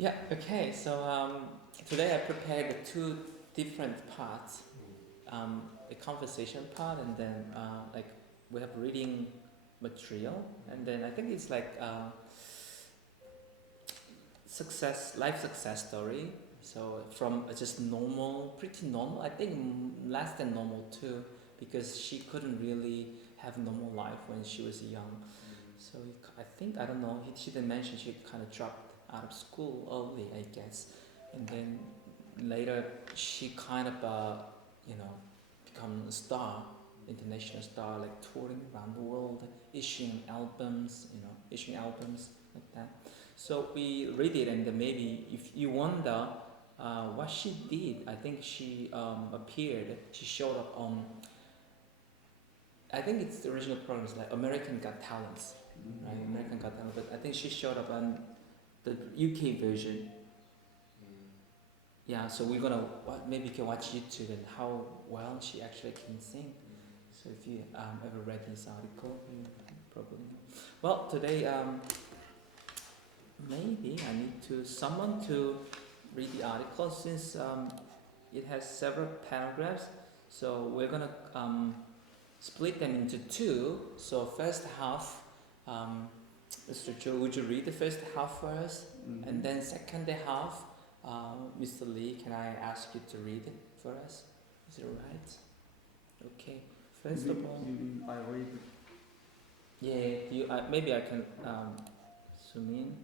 Yeah, okay. So today I prepared two different parts. A conversation part, and then like we have reading material, and then I think it's like life success story. So from just normal, pretty normal. I think less than normal too, because she couldn't really have normal life when she was young. So I think I don't know. She didn't mention she kind of dropped out of school early, I guess, and then later she kind of you know become a star, international star, like touring around the world, issuing albums like that. So we read it, and then maybe if you wonder what she did, I think she appeared. She showed up on. I think it's the original program is like American Got Talents, right? American Got Talent, but I think she showed up on the UK version. Yeah, so we're gonna maybe you can watch YouTube and how well she actually can sing. So if you ever read this article, you probably know. Well, today maybe I need to someone to read the article since it has several paragraphs. So we're gonna split them into two. So first half, Mr. Joe, would you read the first half for us? And then second half, Mr. Lee, can I ask you to read it for us? Is it alright? Okay. First of all, I read. yeah. Maybe I can zoom in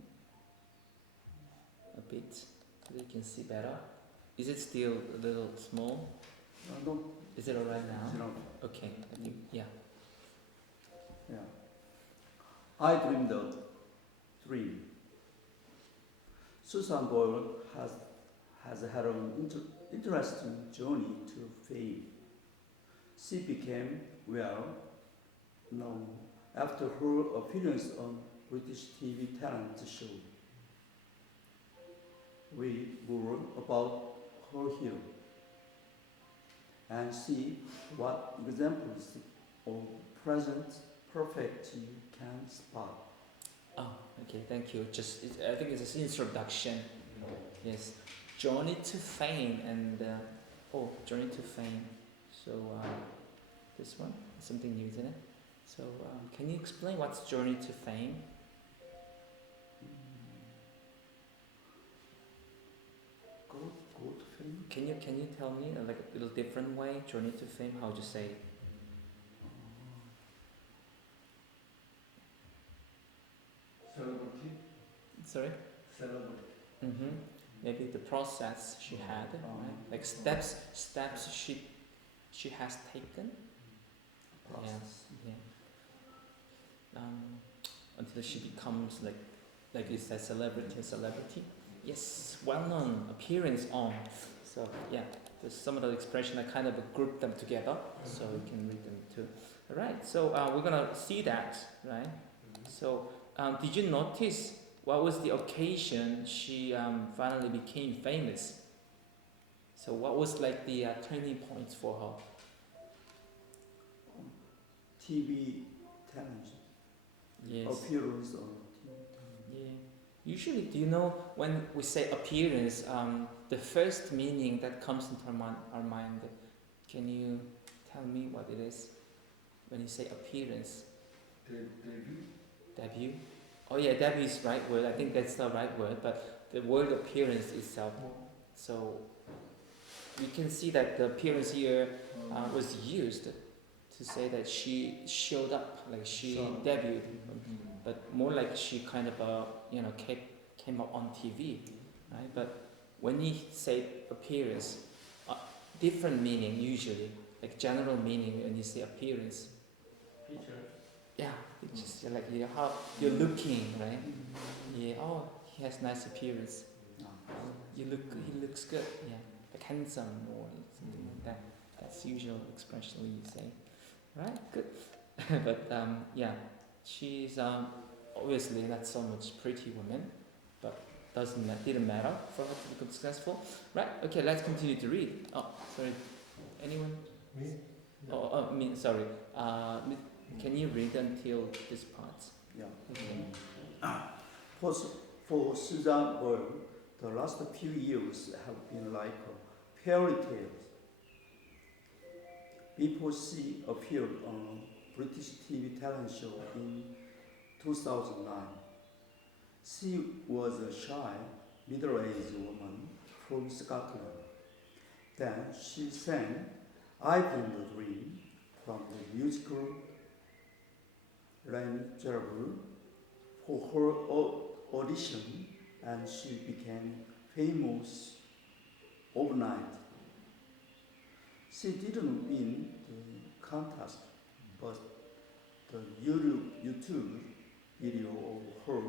a bit so that you can see better. Is it still a little small? No. Is it alright now? No. Okay. Yeah. Yeah. I dreamed a dream. Susan Boyle has had an interesting journey to fame. She became well known after her appearance on British TV talent show. We learn about her hero and see what examples of present perfect you can spot. Oh, okay. Thank you. I think it's an introduction. Yes. Journey to Fame and Journey to Fame. So this one is something new, isn't it? So can you explain what's Journey to Fame? Go to fame. Can you tell me like a little different way? Journey to Fame. How would you say it? Celebrity. Sorry. Celebrity. Mm-hmm. Maybe the process she had, right? Like steps she has taken. Process. Yeah. Until she becomes like you said, celebrity. Yes, well-known appearance on. So yeah, there's some of the expression I kind of grouped them together, so we can read them too. All right. So we're gonna see that, right? So did you notice what was the occasion she finally became famous? So what was like the turning points for her? TV talent. Yes. Appearance on TV. Yeah. Usually, do you know when we say appearance, the first meaning that comes into our mind, can you tell me what it is when you say appearance? Debut? Oh yeah, debut is the right word. I think that's the right word, but the word appearance itself. So we can see that the appearance here was used to say that she showed up, like she debuted, but more like she kind of came up on TV, right? But when you say appearance, different meaning usually, like general meaning when you say appearance. Yeah, it's just like how you're looking, right? Yeah. Oh, he has nice appearance. He looks good. Yeah, like handsome or something like that. That's the usual expression you say. Right, good. But yeah, she's obviously not so much pretty woman, but didn't matter for her to become successful. Right, okay, let's continue to read. Oh, sorry, anyone? Me? Oh, me, sorry. Can you read until this part? Yeah. Okay. For Susan Boyle, the last few years have been like fairy tales. Before she appeared on a British TV talent show in 2009, she was a shy, middle-aged woman from Scotland. Then she sang I Dreamed a Dream from the musical Les Miserables for her audition, and she became famous overnight. She didn't win the contest, but the YouTube video of her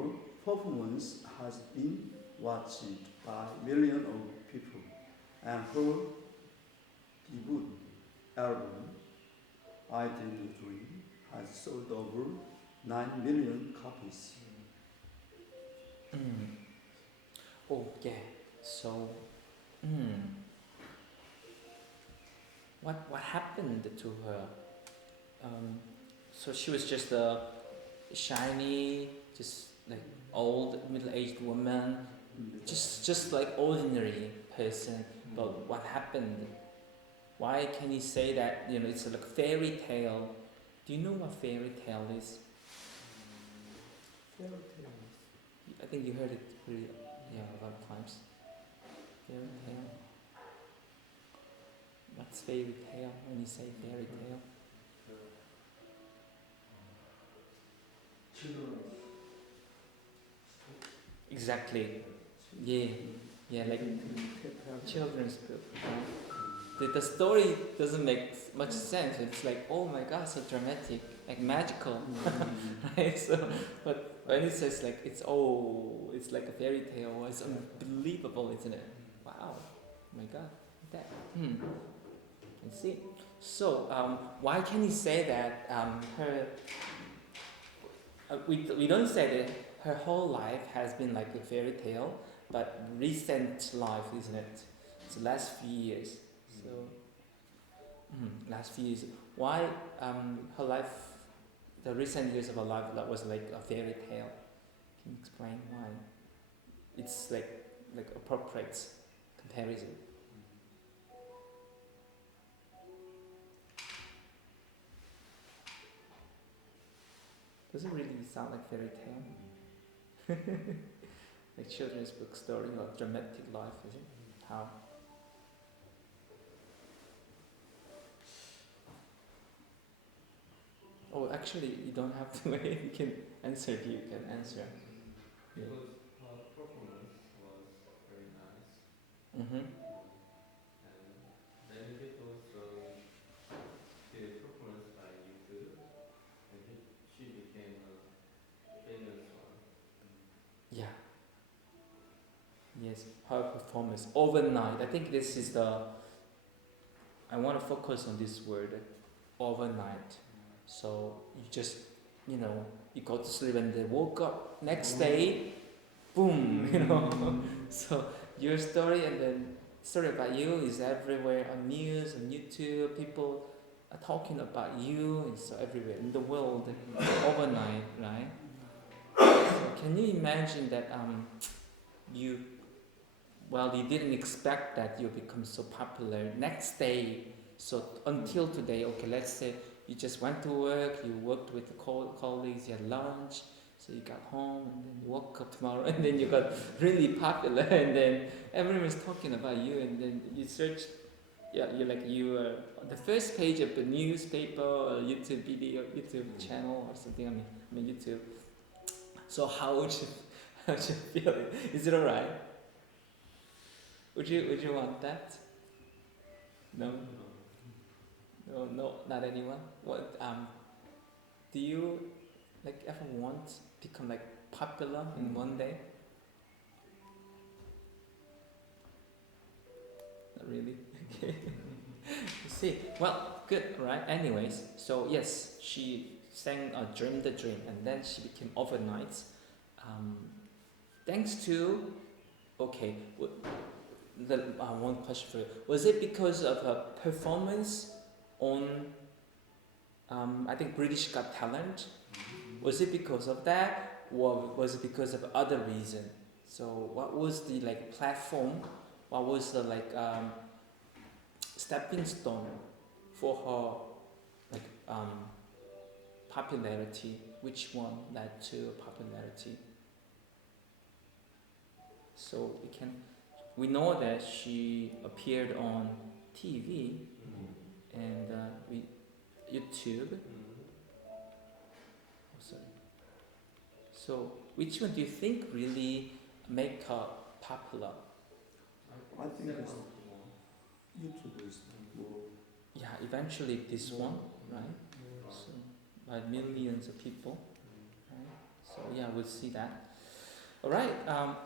performance has been watched by millions of people, and her debut album, I Dreamed a Dream, has sold over 9 million copies. Mm. Oh yeah. So, mm, what happened to her? So she was just a shiny, just like old middle-aged woman, just like ordinary person. But what happened? Why can you say that? You know, it's like fairy tale. Do you know what fairy tale is? Fairy tales. I think you heard it pretty, yeah, a lot of times. Fairy tale. What's fairy tale when you say fairy tale? Exactly. Yeah, yeah, like children's book. The story doesn't make much sense. It's like, oh my god, so dramatic, like magical, right? So, but when it says like it's like a fairy tale, it's unbelievable, isn't it? Wow, oh my god, that. I see. So, why can you say that her? We don't say that her whole life has been like a fairy tale, but recent life, isn't it? It's the last few years. So, last few years. Why her life, the recent years of her life, that was like a fairy tale? Can you explain why? It's like appropriate comparison. Does it really sound like fairy tale? Like children's book story or dramatic life, is it? How? Oh, actually, you don't have to wait. You can answer if you can answer. Because her performance was very nice, Mm-hmm. and then it also did performance by YouTube, and she became a famous one. Yeah. Yes, her performance overnight. I think this is the. I want to focus on this word, overnight. So you just, you go to sleep and then woke up next day, boom, So your story and then story about you is everywhere on news, on YouTube. People are talking about you, and so everywhere in the world overnight, right? So can you imagine that you you didn't expect that you become so popular next day. So until today, okay, let's say you just went to work, you worked with the colleagues, you had lunch, so you got home, and then you woke up tomorrow, and then you got really popular, and then everyone's talking about you, and then you search, you were on the first page of the newspaper or YouTube video, YouTube channel or something. I mean YouTube. So how would you feel? Is it alright? Would you want that? No, not anyone. What do you ever want to become popular in one day? Not really. Okay. You see, well, good, right? Anyways, so yes, she sang "Dream the Dream," and then she became overnight. Thanks to, okay. One question for you. Was it because of her performance on, I think, British Got Talent? Was it because of that, or was it because of other reason? So what was the like platform? What was the like stepping stone for her like popularity? Which one led to popularity? So we know that she appeared on TV and YouTube. Oh, sorry. So which one do you think really make her popular? I think it's YouTube is more. Yeah, eventually this one, right? So by millions of people, right? So yeah, we'll see that. All right.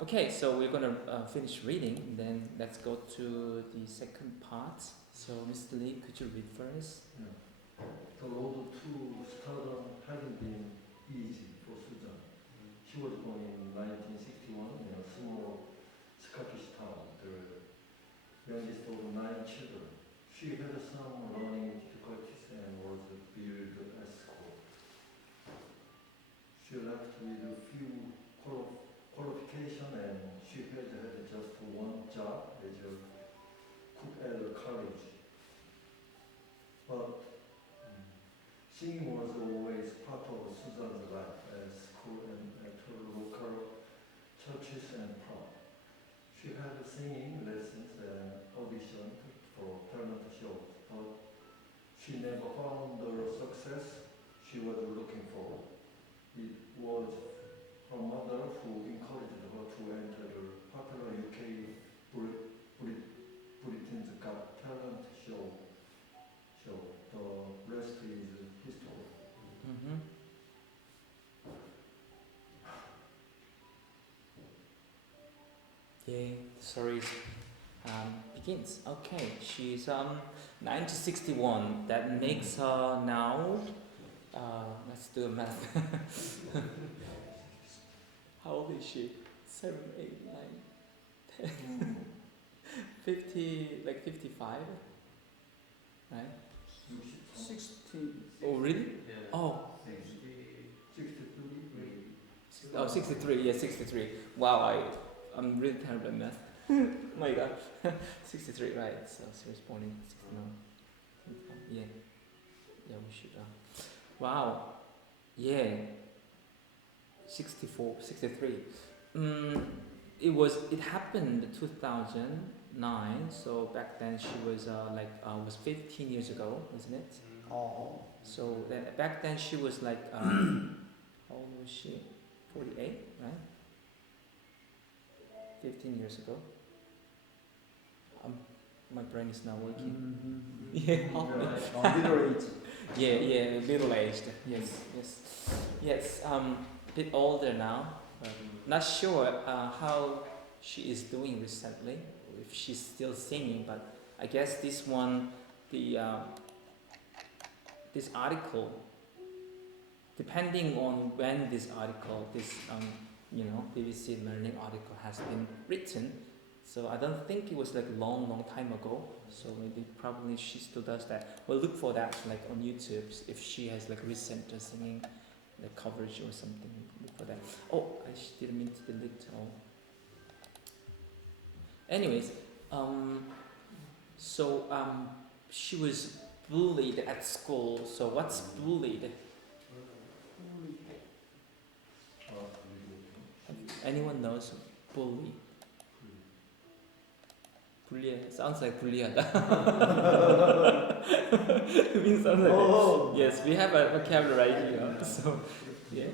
Okay, so we're gonna finish reading. Then let's go to the second part. So Mr. Lee, could you read first? The road to stardom hasn't been easy for Susan. She was born in 1961 in a small Scottish town, the youngest of 9 children. She had some learning difficulties and was bullied at school. She left with a few qualifications and she had just one job as a cook at a college. But singing was always part of Susan's life at school and at her local churches and pub. She had singing lessons and auditioned for talent shows, but she never found the success she was looking for. It was her mother who encouraged her to enter the popular UK Britain's Got Talent show. The rest is history. Mm-hmm. Yeah, the story begins. Okay, she's 1961. That makes her now. Let's do a math. How old is she? 7, 8, 9, 10, 50, like 55, right? 16. Oh, really? Oh, 63. oh, 63. Yeah, 63. Wow, I'm really terrible at math. My God, 63, right? So she was born in 69. Yeah, yeah, we should. Wow, yeah, 64, 63. It happened 2009. So back then she was was 15 years ago, isn't it? Oh. So that back then she was like how old was she? 48, right? 15 years ago. My brain is not working. Mm-hmm. Yeah, help me. Middle age. Yeah, middle aged. Yes. A bit older now. Not sure how she is doing recently. If she's still singing, but I guess this one, this article, depending on when this article, BBC Learning article has been written. So I don't think it was like long time ago. So maybe probably she still does that. We'll look for that like on YouTube if she has like recent singing like coverage or something. Look for that. Oh, I didn't mean to delete all. Anyways, she was bullied at school. So what's bullied? Anyone knows bully? 불리해. Sounds like 불리하다. It means something like that. Yes, we have a vocabulary here. So, yeah.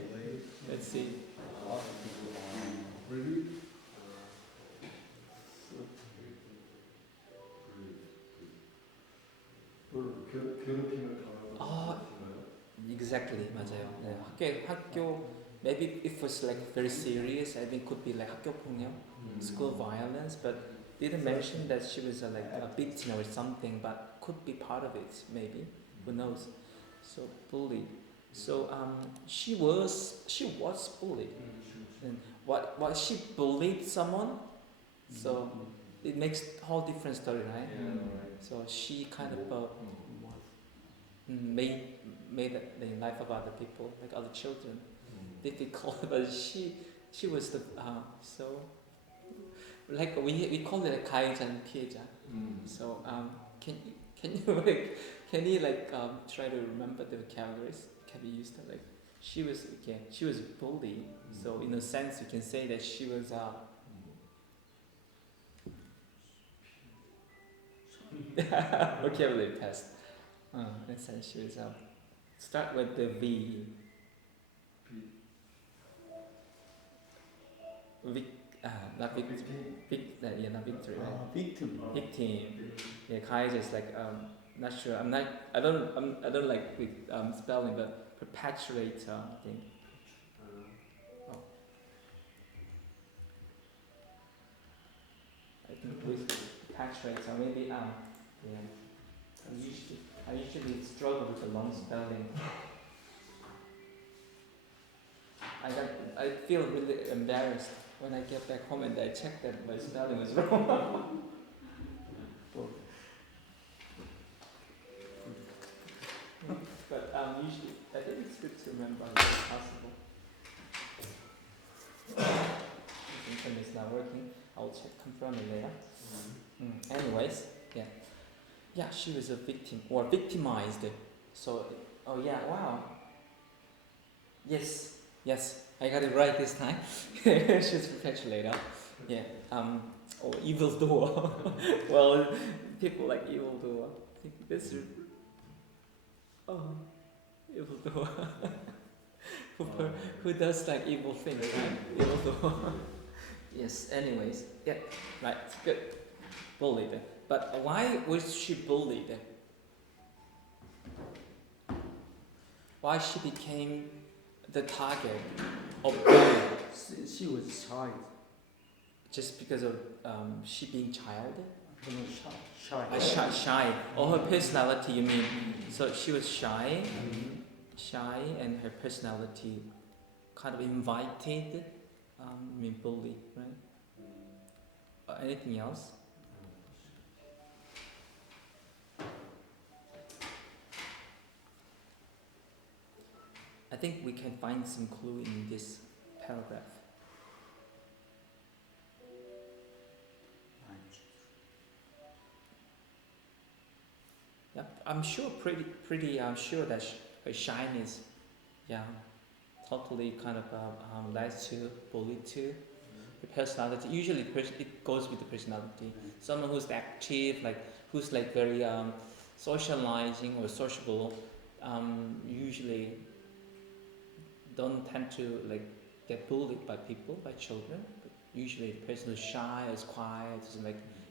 Let's see. Exactly, 맞아요. 네, 학교 maybe if it was like very serious, I think could be like 학교 폭력, school violence, but didn't mention that she was like a victim or something, but could be part of it maybe. Who knows? So bullied. So she was bullied. And what she bullied someone? So it makes a whole different story, right? So she kind of made the life of other people, like other children, difficult. But she was the so like we call it a 가해자는 피해자. So can you like try to remember the vocabularies? Can we use that? Like she was bullied. So in a sense, you can say that she was vocabulary test. In a sense, she was start with the V. Not victory. Not victory, right? Victim. Victim. Yeah, 가해자 is like not sure. I don't like with spelling, but perpetuator. I think. I think with perpetuator maybe yeah. I usually struggle with the long spelling. I feel really embarrassed when I get back home and I check that my spelling was wrong. But usually, I think it's good to remember as much as possible. This internet is not working. I'll confirm it later. Anyways, yeah, she was a victim or victimized. So, oh yeah, wow. Yes, I got it right this time. She's perpetuator. Yeah. Or evildoer. Well, people like evildoer. I think this is. Oh, evildoer. Who does like evil things, right? Evildoer. Yes. Anyways, yeah. Right. Good. Bullied. But why was she bullied? Why she became the target of bullying? She was shy. Just because of she being child? Shy. Shy. Or her personality, you mean? So she was shy, and her personality kind of invited, bully, right? Anything else? I think we can find some clue in this paragraph. Yeah, I'm sure, pretty sure that her shyness, totally kind of led to bully too. The personality, usually it goes with the personality. Someone who's active, who's very socializing or sociable, usually don't tend to get bullied by people, by children. But usually the person who's shy, is quiet,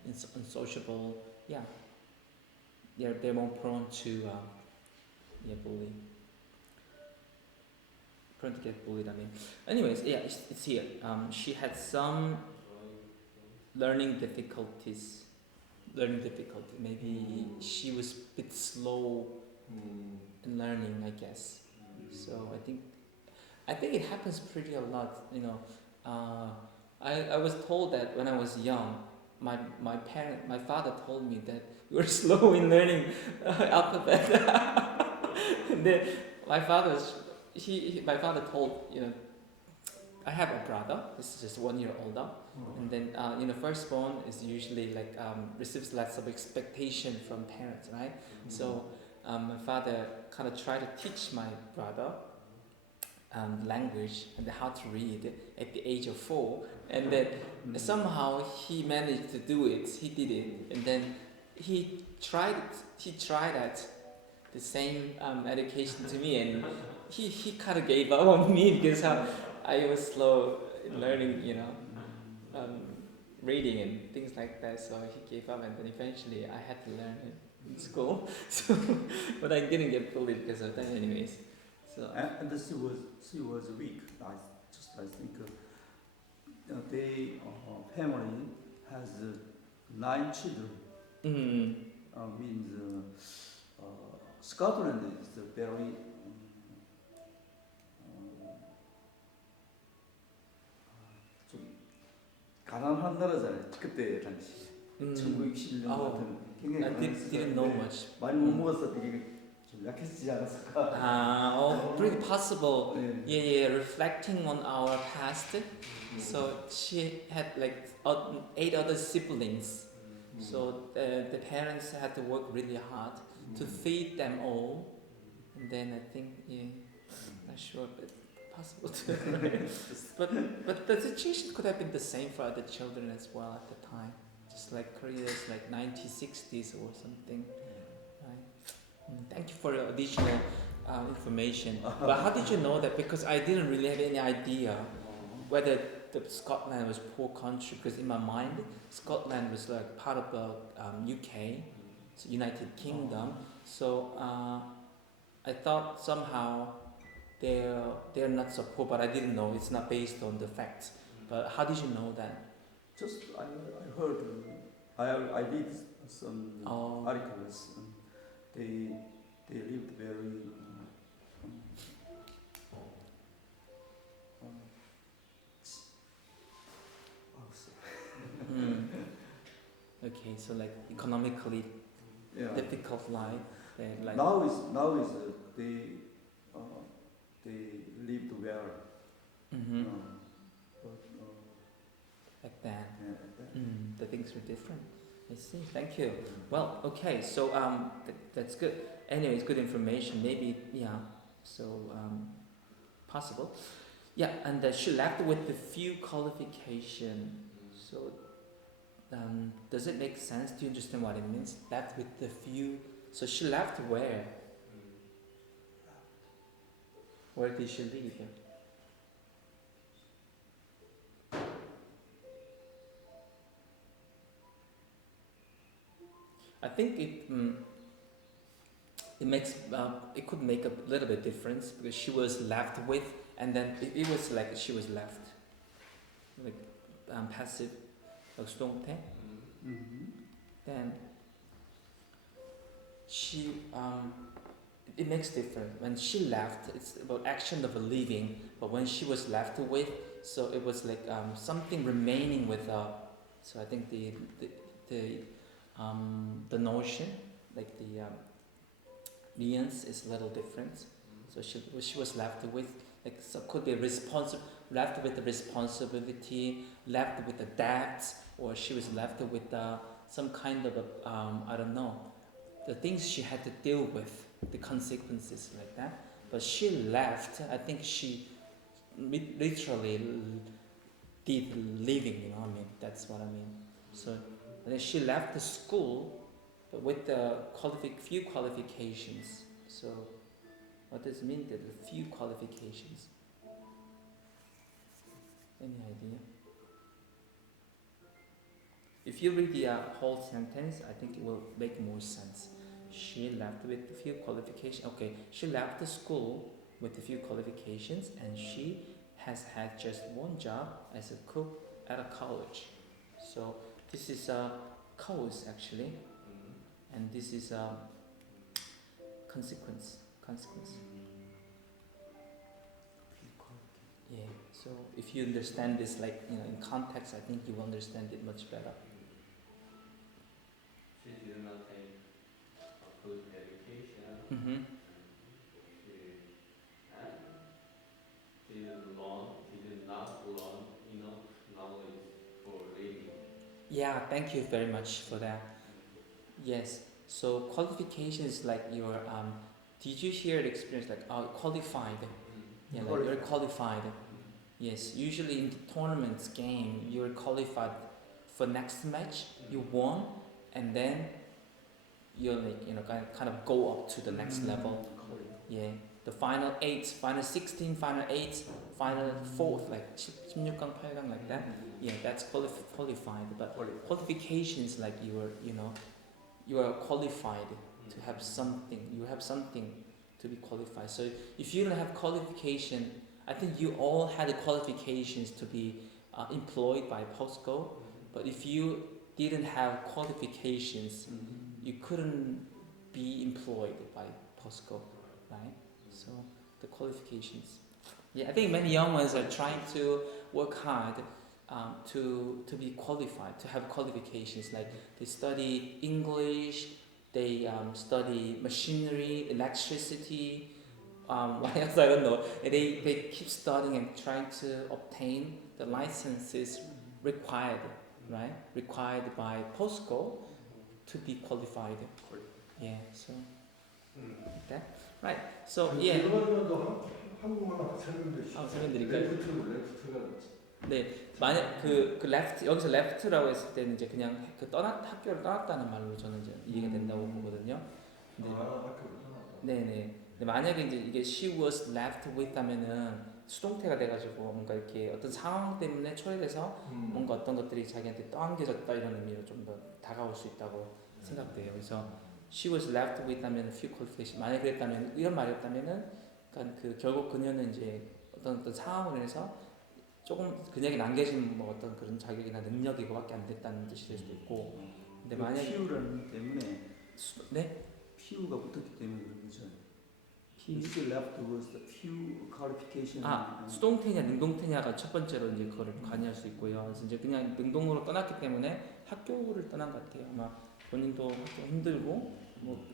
is unsociable, they're more prone to bullying. Prone to get bullied, I mean. Anyways, it's here. She had some learning difficulties. Maybe she was a bit slow in learning, I guess. So I think it happens pretty a lot. I was told that when I was young, my father told me that you were slow in learning alphabet. And then my father told, I have a brother. This is just 1 year older, and then firstborn is usually receives lots of expectation from parents, right? So my father kind of tried to teach my brother language and how to read at the age of 4, and then somehow he managed to do it. He did it, and then he tried at the same education to me, and he kind of gave up on me because I was slow in learning, reading and things like that. So he gave up, and then eventually I had to learn it in school. So, but I didn't get bullied because of that, anyways. So and she was weak. I think they family has 9 children. Means Scotland is a very 좀 가난한 나라잖아요. 그때 당시 1961년 같은 굉장히 I didn't know much. 많이 못 먹었어. 되게 좀 약해지지 않았을까? Pretty possible. 네. Yeah, reflecting on our past. So she had like 8 other siblings. So the parents had to work really hard to feed them all. And then I think, not sure, but possible to. but the situation could have been the same for other children as well at the time. Just like Korea's like 1960s or something. Right? Thank you for the additional information. But how did you know that? Because I didn't really have any idea whether Scotland was a poor country. Because in my mind, Scotland was like part of the UK, so United Kingdom. So I thought somehow they're not so poor, but I didn't know. It's not based on the facts. But how did you know that? Just I heard, I read some articles. They lived very. Okay, so like economically Yeah. difficult life. Like Now is they lived well. But like that. yeah, The things were different. I see. Thank you. Well, okay. So that's good. Anyway, it's good information. Maybe So possible. Yeah, and she left with the few qualification. So does it make sense? Do you understand what it means? Left with the few. So she left where? Where did she leave? I think it makes it could make a little bit difference because she was left with, and then it was like she was left, like passive, like 수동태. Then she it makes difference when she left. It's about action of a leaving, but when she was left with, so it was like something remaining with her. So I think the notion, like the nuance is a little different. So she was left with, like, so could be left with the responsibility, left with the debt, or she was left with some kind of I don't know, the things she had to deal with, the consequences like that. But she left. I think she literally did leaving. You know what I mean? That's what I mean. So. And then she left the school, but with the few qualifications. So, what does it mean? The few qualifications. Any idea? If you read the whole sentence, I think it will make more sense. She left with a few qualifications. Okay, she left the school with a few qualifications, and she has had just one job as a cook at a college. So. This is a cause actually, and this is a consequence. Yeah. So if you understand this, like in context, I think you will understand it much better. She did not take a good education. Mm-hmm. She did not learn enough knowledge for living. Yeah, thank you very much for that. Yes. So qualifications like your did you hear the experience like qualified? Yeah, like you're qualified. Yes. Usually in the tournaments game, you're qualified for next match. You won, and then you're like kind of go up to the next level. Yeah. The final 8, final 16, final 8, final 4th, like 16강, 8강 like that. Yeah, that's qualified. But qualifications like you are qualified to have something. You have something to be qualified. So if you don't have qualification, I think you all had the qualifications to be employed by POSCO. But if you didn't have qualifications, you couldn't be employed by POSCO, right? So the qualifications. Yeah, I think many young ones are trying to work hard to be qualified, to have qualifications. Like they study English, they study machinery, electricity. What else I don't know. And they keep studying and trying to obtain the licenses required, right? Required by POSCO to be qualified. Yeah. So that right. So yeah. 이거는 한국말 설명해 주시죠. 설명드릴까요? 레프트가 네, 만약 그 left 여기서 left라고 했을 때는 이제 그냥 그 학교를 떠났다는 말로 저는 이제 이해가 된다고 보거든요. 네. 학교를 떠났다. 네네. 근데 만약에 이제 이게 she was left with 하면은 수동태가 돼가지고 뭔가 이렇게 어떤 상황 때문에 초래돼서 뭔가 어떤 것들이 자기한테 떠안겨졌다 이런 의미로 좀 더 다가올 수 있다고 생각돼요. 그래서 she was left with 하면 few qualification. 만약 그랬다면 이런 말이었다면은 그러니까 그 결국 그녀는 이제 어떤 상황으로 인해서 조금 그녀에게 남겨진 뭐 어떤 그런 자격이나 능력이 그밖에 안 됐다는 뜻이 될 수도 있고. 근데 만약에 PU라는 때문에 네? PU가 붙었기 때문에 그렇죠. P Still left was the PU qualification. 수동태냐 능동태냐가 첫 번째로 이제 그거를 관여할 수 있고요. 그래서 이제 그냥 능동으로 떠났기 때문에 학교를 떠난 것 같아요. 아마 본인도 학교 힘들고 뭐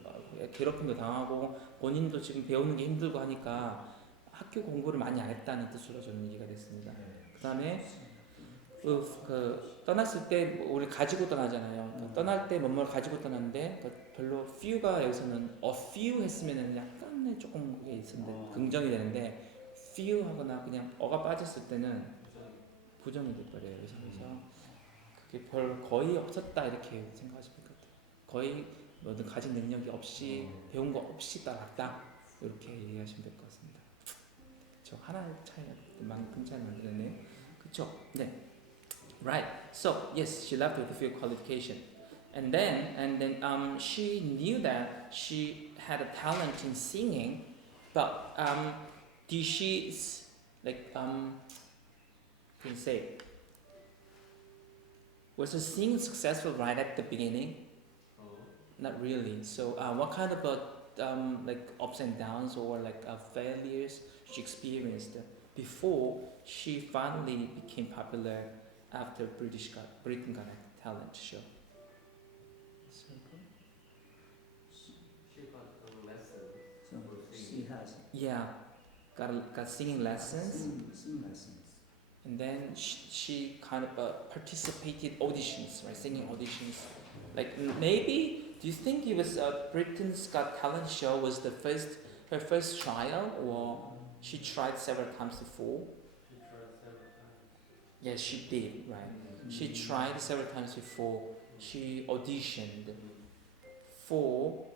괴롭힘도 당하고 본인도 지금 배우는 게 힘들고 하니까 학교 공부를 많이 안 했다는 뜻으로 저는 이해가 됐습니다. 그다음에 그 떠났을 때 우리 가지고 떠나잖아요. 그러니까 떠날 때 뭐뭘 가지고 떠났는데 별로 few가 여기서는 a few 했으면은 약간의 조금 그게 있었는데 긍정이 되는데 few 하거나 그냥 어가 빠졌을 때는 부정이 돼버려요. 그래서 그게 별 거의 없었다 이렇게 생각하시면 될 것 같아요. 거의 뭐든 가진 능력이 없이 배운 거 없이 따랐다 이렇게 이해하시면 될 것 같습니다. 저 하나의 차이가 만큼 차이 만드네. 그렇죠? 네. Right. So yes, she left with a few qualification, and then she knew that she had a talent in singing, but did she like can you say was her singing successful right at the beginning? Not really. So what kind of like ups and downs or like failures she experienced before she finally became popular after Britain Got Talent show? So, She got lessons. So she has yeah, got singing lessons, singing lessons. and then she kind of participated auditions, right? Singing auditions. Like maybe, do you think it was Britain's Got Talent show was her first trial, or she tried several times before? She tried several times. Yes, she did, right? She tried several times before. She auditioned for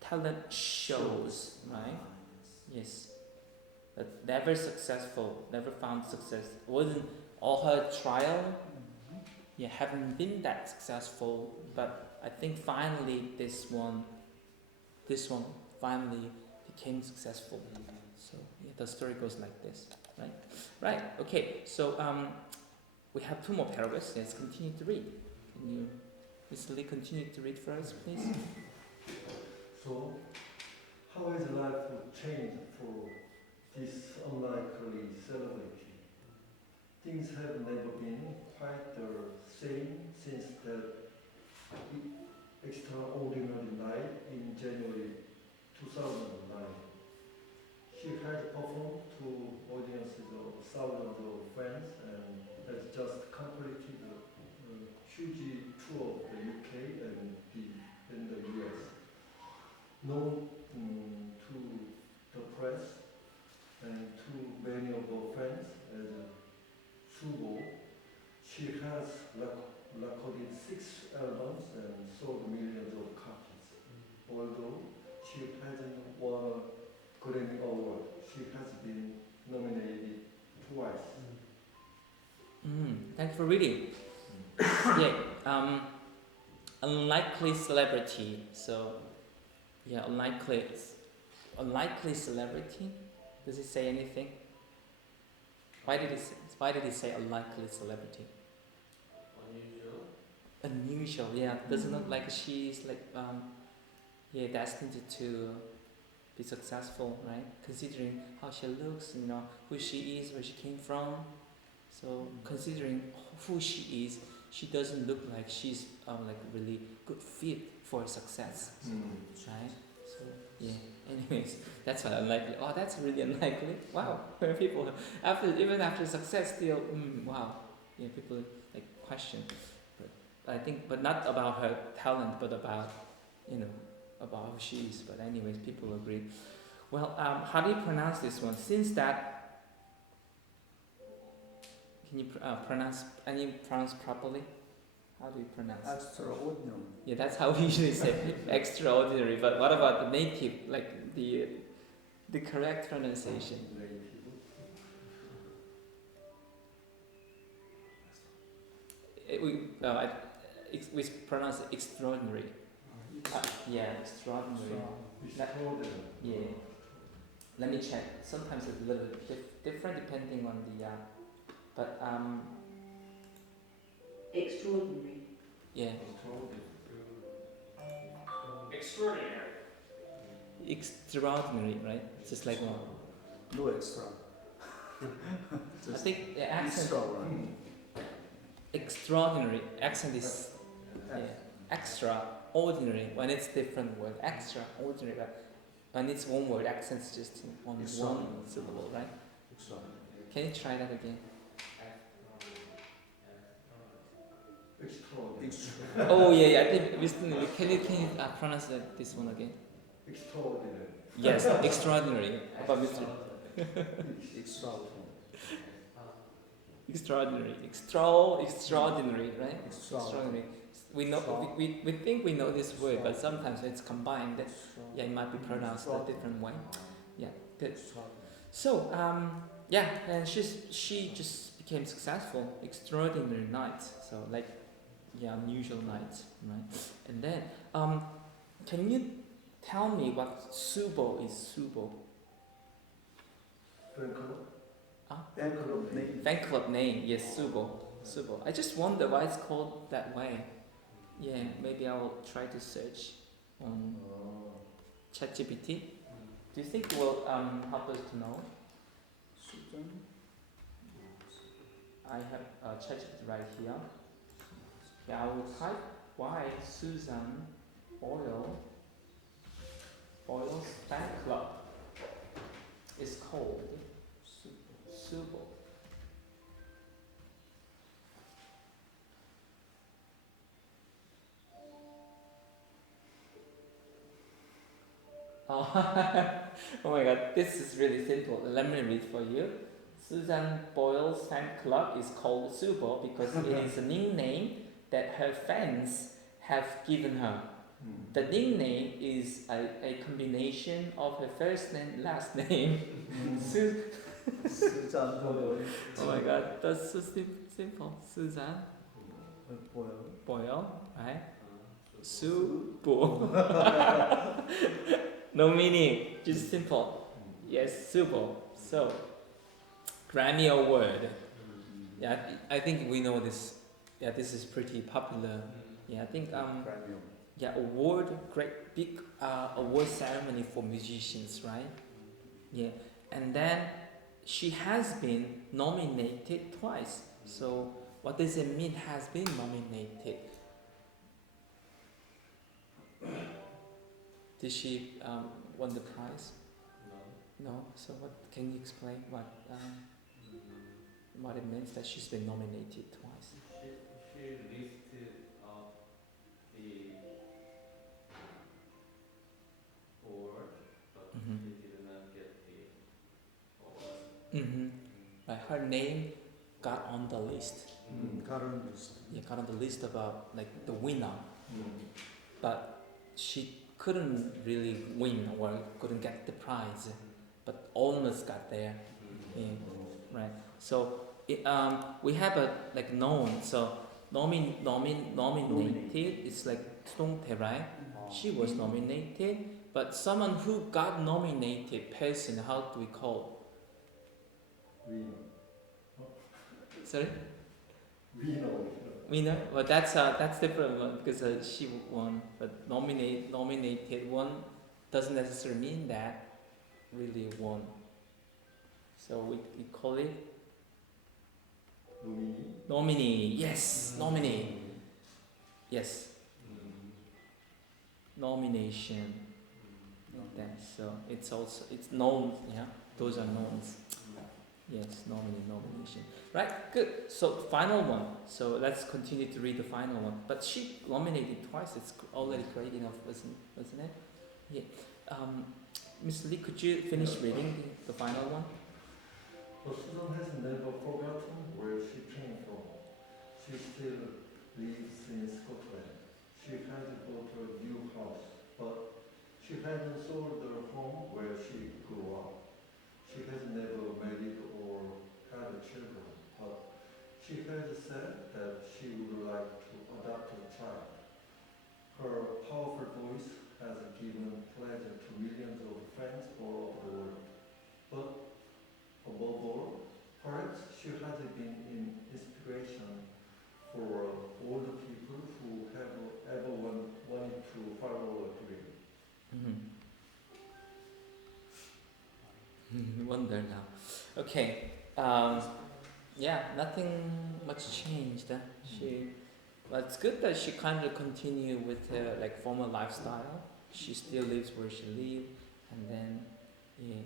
talent shows, right? Yes, but never successful. Never found success. Wasn't all her trial. Yeah, haven't been that successful. But I think finally this one finally became successful. So yeah, the story goes like this, right? Right. Okay. So we have two more paragraphs. Let's continue to read. Can you, Mr. Lee, continue to read for us, please? So, how has life changed for this unlikely celebrity? Things have never been quite the same since that extraordinary night in January 2009. She had performed to audiences of thousands of fans and has just completed a huge tour of the UK and the US. Known to the press and to many of her fans as Subo, she has recorded 6 albums and sold millions of copies. Although she hasn't won a Grammy Award, she has been nominated twice. Thank you for reading. Yeah. Unlikely celebrity. So, yeah, unlikely celebrity. Does it say anything? Why did it say unlikely celebrity? Unusual. Unusual. Yeah. Doesn't look like she's like destined to be successful, right? Considering how she looks, you know, who she is, where she came from. So considering who she is, she doesn't look like she's like really good fit for success, right? So yeah. Anyways, that's what unlikely. Oh, that's really unlikely. Wow, when people even after success still, wow, yeah, people like question. But I think, but not about her talent, but about about who she is. But anyways, people agree. Well, how do you pronounce this one? Since that, can you pronounce? Can you pronounce properly? How do you pronounce? Extraordinary. Yeah, that's how we usually say extraordinary. But what about the native, like the correct pronunciation? We pronounce it extraordinary. Yeah, extraordinary. Yeah. Let me check. Sometimes it's a little bit different depending on the. But Extraordinary. yeah. Extraordinary. Extraordinary, right? It's just like one. No extra. I think the accent. Extra one. Extraordinary accent is extraordinary when it's different word. Extraordinary, but when it's one word, accent's just one syllable, right? Extra. Can you try that again? Extraordinary. Oh yeah, I think can you pronounce this one again? Extraordinary. Yes, extraordinary. But Mr. Extraordinary. Extraordinary, right? Extraordinary. We know we think we know this word, but sometimes it's combined. Yeah, it might be pronounced a different way. Yeah, good. So yeah, and she just became successful. Extraordinary night. So like unusual night, right? And then can you tell me what Subo is? Subo. Fan club name. Fan club name, yes, Subo. Subo. I just wonder why it's called that way. Yeah, maybe I'll try to search on ChatGPT. Do you think it will help us to know? I have ChatGPT right here. Yeah, I will type why Susan Boyle's fan club is called Subo. Oh my god, this is really simple. Let me read for you. Susan Boyle's fan club is called Subo because it is a nickname that her fans have given her. The nickname is a combination of her first name, last name. Susan Boyle. Oh my god, that's so simple. Susan Boyle, right? Subo. No meaning, just simple. Yes, Subo. So, Grammy Award. Yeah, I think we know this. Yeah, this is pretty popular. Yeah, I think great big award ceremony for musicians, right? Yeah, and then she has been nominated twice. So what does it mean has been nominated? Did she won the prize? No. So what can you explain what it means that she's been nominated twice? She listed up the award, but she did not get the award. Like her name got on the list. Current list. Yeah, got on the list about like the winner, but she couldn't really win or couldn't get the prize, but almost got there. Yeah, right. So we have a like known. So nominated. It's like Tongtae, right? She was nominated, but someone who got nominated person, how do we call? Sorry. Winner. Well, that's different one because she won, but nominated one doesn't necessarily mean that really won. So we call it Nominee. Yes, nominee. Yes, nomination. Like that. So it's also it's known. Yeah, those are knowns. Yes, nomination. Right, good. So final one. So let's continue to read the final one. But she nominated twice. It's already great enough, wasn't it? Yeah. Miss Lee, could you finish reading the final one? Susan has never forgotten where she came from. She still lives in Scotland. She has bought a new house, but she hasn't sold her home where she grew up. She has never married or had children, but she has said that she would like to adopt a child. Her powerful voice has given pleasure to millions of friends all over the world. But above all, perhaps she has been an inspiration for all the people who have ever wanted to follow a dream. Wonder now. Okay. Yeah, nothing much changed. But it's good that she kind of continued with her like former lifestyle. She still lives where she lived, and then yeah,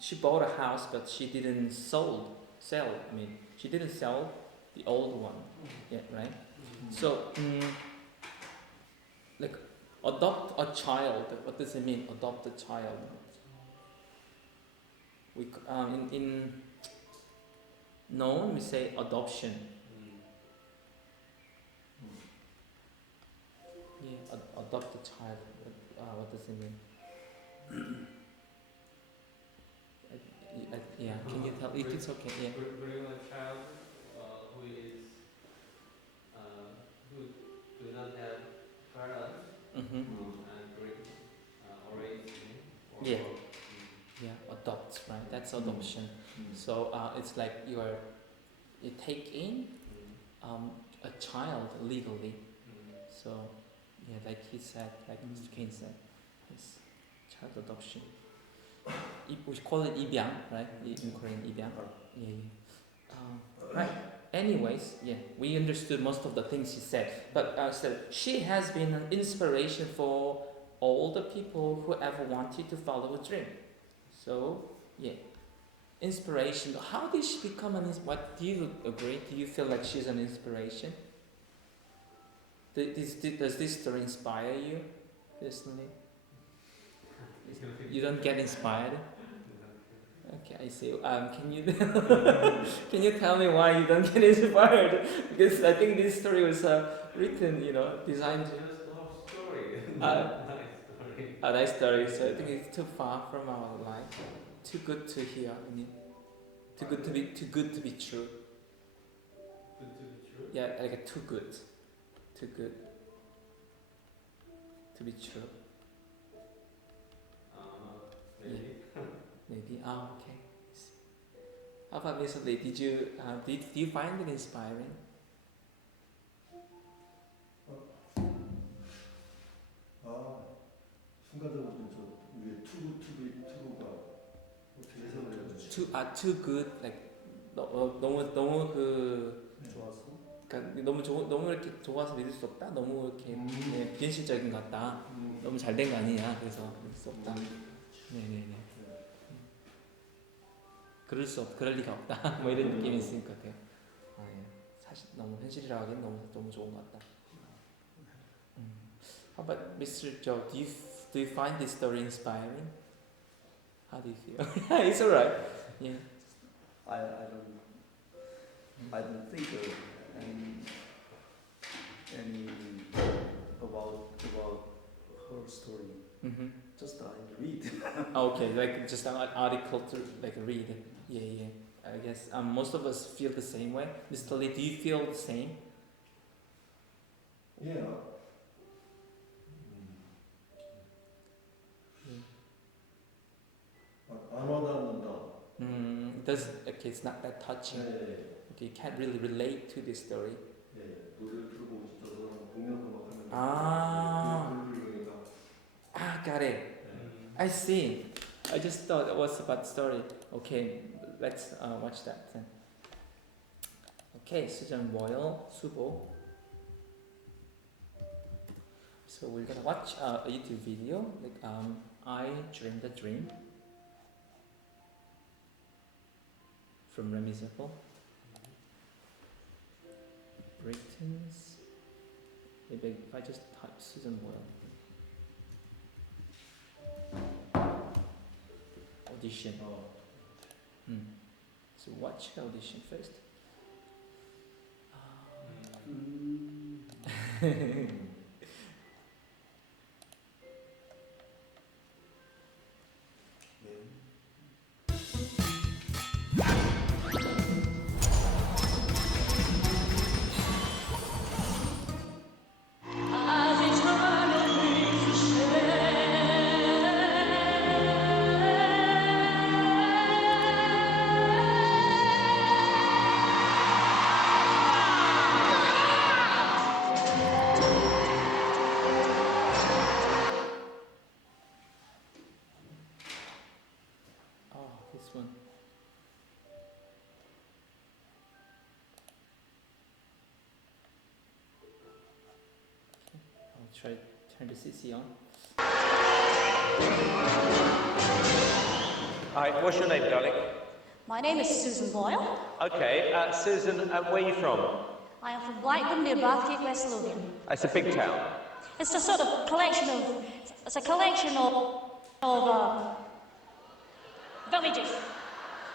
she bought a house, but she didn't sell. I mean, she didn't sell the old one yet, right? So, like, adopt a child. What does it mean? Adopt a child. We in known we say adoption. Yeah, adopt a child. What does it mean? Yeah, can you tell? It's okay. Yeah. Bring a child who is who do not have parents Mm-hmm. and bring or raise him or Yeah. Yeah, adopt, right? That's adoption. So it's like you take in a child legally. So yeah, like he said, like Mr. Kane said, it's child adoption. We call it 입양, right? In Korean, 입양. Yeah. Right. Anyways, yeah, we understood most of the things she said. But so she has been an inspiration for all the people who ever wanted to follow a dream. So yeah, inspiration. How did she become an? What do you agree? Do you feel like she's an inspiration? Does this story inspire you personally? You don't get inspired? Okay, I see. Can you can you tell me why you don't get inspired? Because I think this story was written, designed. Just love story. Nice story. A nice story. So I think it's too far from our life. Too good to hear. I mean, too good to be true. Good to be true. Yeah, like too good to be true. Maybe. Maybe. Oh, okay. How about Miss Lee? Did you find it inspiring? 순간적으로 저 위에 투가 어떻게 해석을 해주시죠? Too good, like 너무 좋아서 그러니까 너무 이렇게 좋아서 믿을 수 없다. 너무 이렇게 비현실적인 것 같다. 너무 잘 된 거 아니냐. 그래서 믿을 수 없다. 네네네. 그럴 리가 없다. 뭐 이런 느낌이 있을 것 같아요. 예. 사실 너무 현실이라고 하기엔 너무 좋은 것 같다. How about Mr. Joe? Do you find this story inspiring? How do you feel? It's alright. Yeah. I don't think any about her story. Mm-hmm. Just I read. Okay, like just an article to like read. Yeah. I guess most of us feel the same way. Mr. Lee, do you feel the same? Yeah. 안 와닿는다. Okay, it's not that touching. 네. Okay, you can't really relate to this story. 네. 노래를 들어보고 진짜 저랑 공연도 막 하는데. 아. 그러니까. Got it. I see. I just thought it was about story. Okay, let's watch that then. Okay, Susan Boyle, Subo. So we're gonna watch a YouTube video, like I Dreamed a Dream from Remy Zirkle. Britain's. Maybe if I just type Susan Boyle. Audition. Oh. So watch the audition first. This one. Okay, I'll try to turn the CC on. Hi, what's your name, darling? My name is Susan Boyle. Okay, Susan, where are you from? I am from Blackburn near Bathgate, West Lothian. It's a big town. It's a sort of collection of, villages.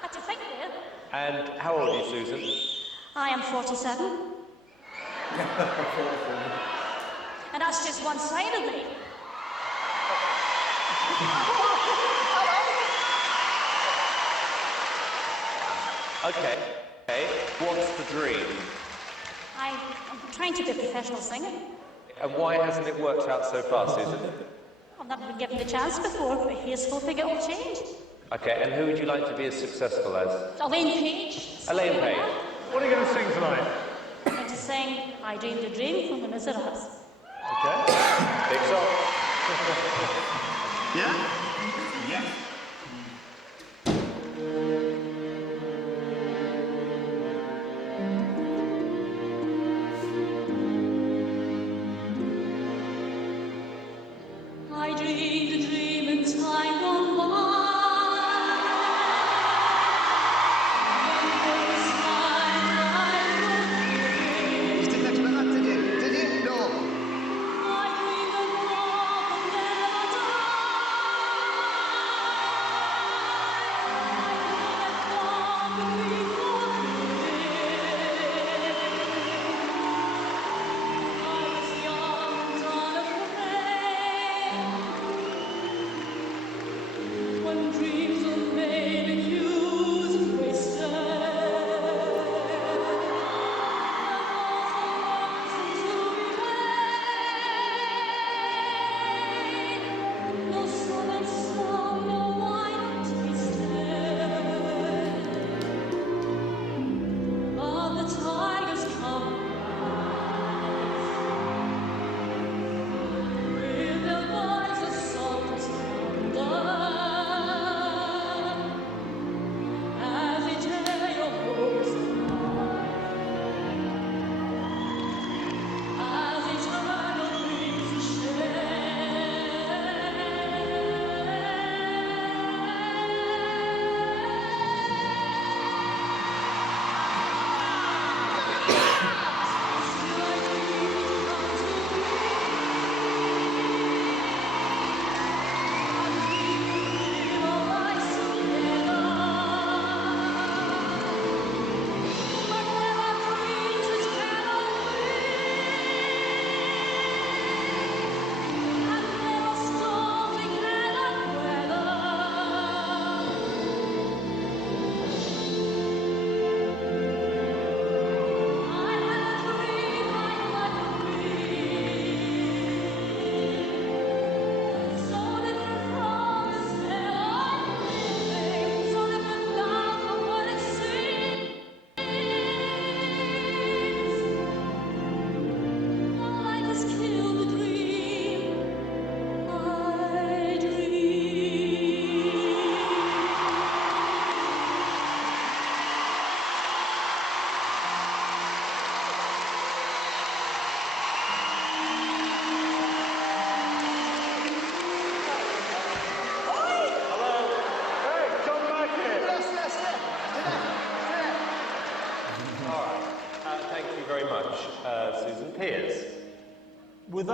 Had to think there. And how old are you, Susan? I am 47. And that's just one side of me. Okay, what's the dream? I'm trying to be a professional singer. And why hasn't it worked out so far, Susan? I've never been given the chance before, but here's hoping it will change. Okay, and who would you like to be as successful as? Elaine Page. Elaine Page. What are you going to sing tonight? I'm going to sing I Dreamed a Dream from Les Miserables. Okay, big song. Yeah? Yeah. I dreamed a dream in time gone by. When first my life was You didn't expect that, did you? Did you? No.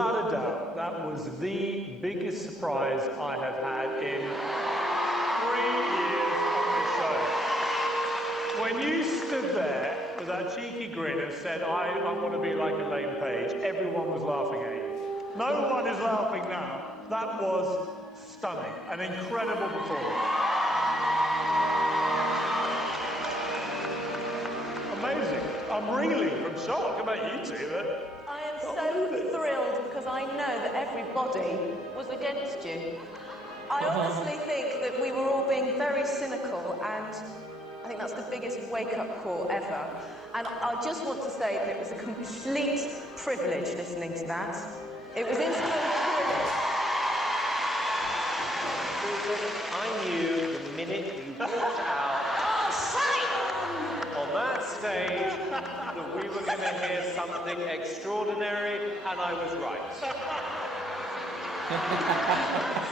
without a doubt, that was the biggest surprise I have had in 3 years on this show. When you stood there with that cheeky grin and said, I want to be like Elaine Page, everyone was laughing at you. No one is laughing now. That was stunning, an incredible performance. Amazing. I'm reeling from shock. How about you two? I am so thrilled because I know that everybody was against you. I honestly think that we were all being very cynical, and I think that's the biggest wake-up call ever. And I just want to say that it was a complete privilege listening to that. It was inspiration. I knew the minute you walked out on that stage that we were going to hear something extraordinary, and I was right.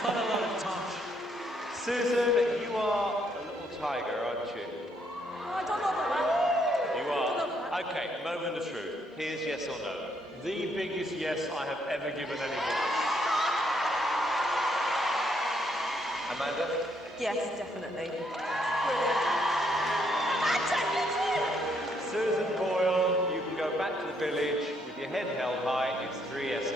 Not a lot of touch. Susan, you are a little tiger, aren't you? Oh, I don't know about that. You are? Okay, moment of truth. Here's yes or no. The biggest yes I have ever given anyone. Amanda? Yes, definitely. Susan Boyle, you can go back to the village with your head held high. It's 3 yeses.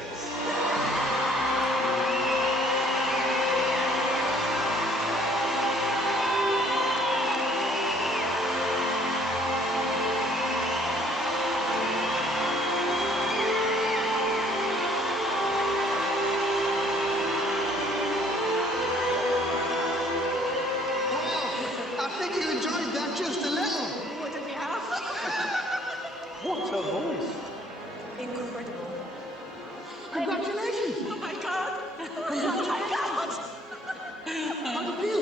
I think you enjoyed that just a little. What did we have? What a voice. Incredible. Congratulations. Oh my god. Oh my god. How do you feel?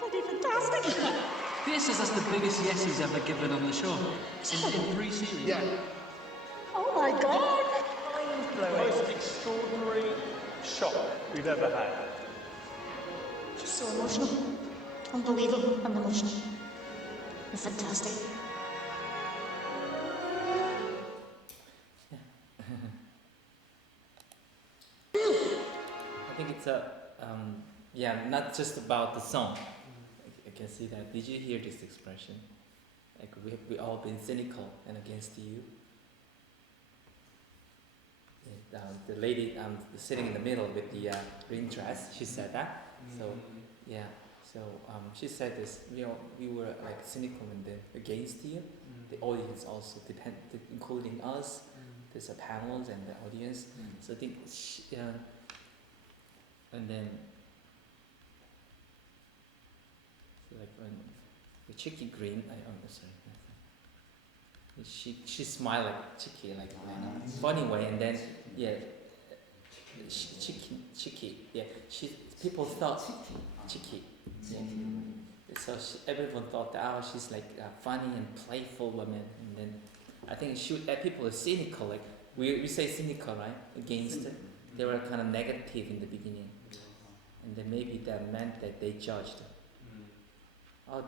Bloody fantastic. Pearce says that's the biggest yes he's ever given on the show. In 3 series. Yeah. Oh my god. Mind-blowing. Most extraordinary shock we've ever had. Just so emotional. Unbelievable and emotional. And fantastic. I think it's not just about the song. I can see that. Did you hear this expression? Like we all been cynical and against you. The lady sitting in the middle with the green dress, she said that. So yeah, so she said this. We were like cynical and then against you. The audience also including us. There's a panels and the audience. So I think and then so like when the Chicky Green, sorry. She smiled like Chicky, like in a funny way, and then Chicky, yeah. People thought Chicky, yeah. So everyone thought that she's like a funny and playful woman, and then I think people are cynical, like we say cynical, right? Against it, they were kind of negative in the beginning, and then maybe that meant that they judged.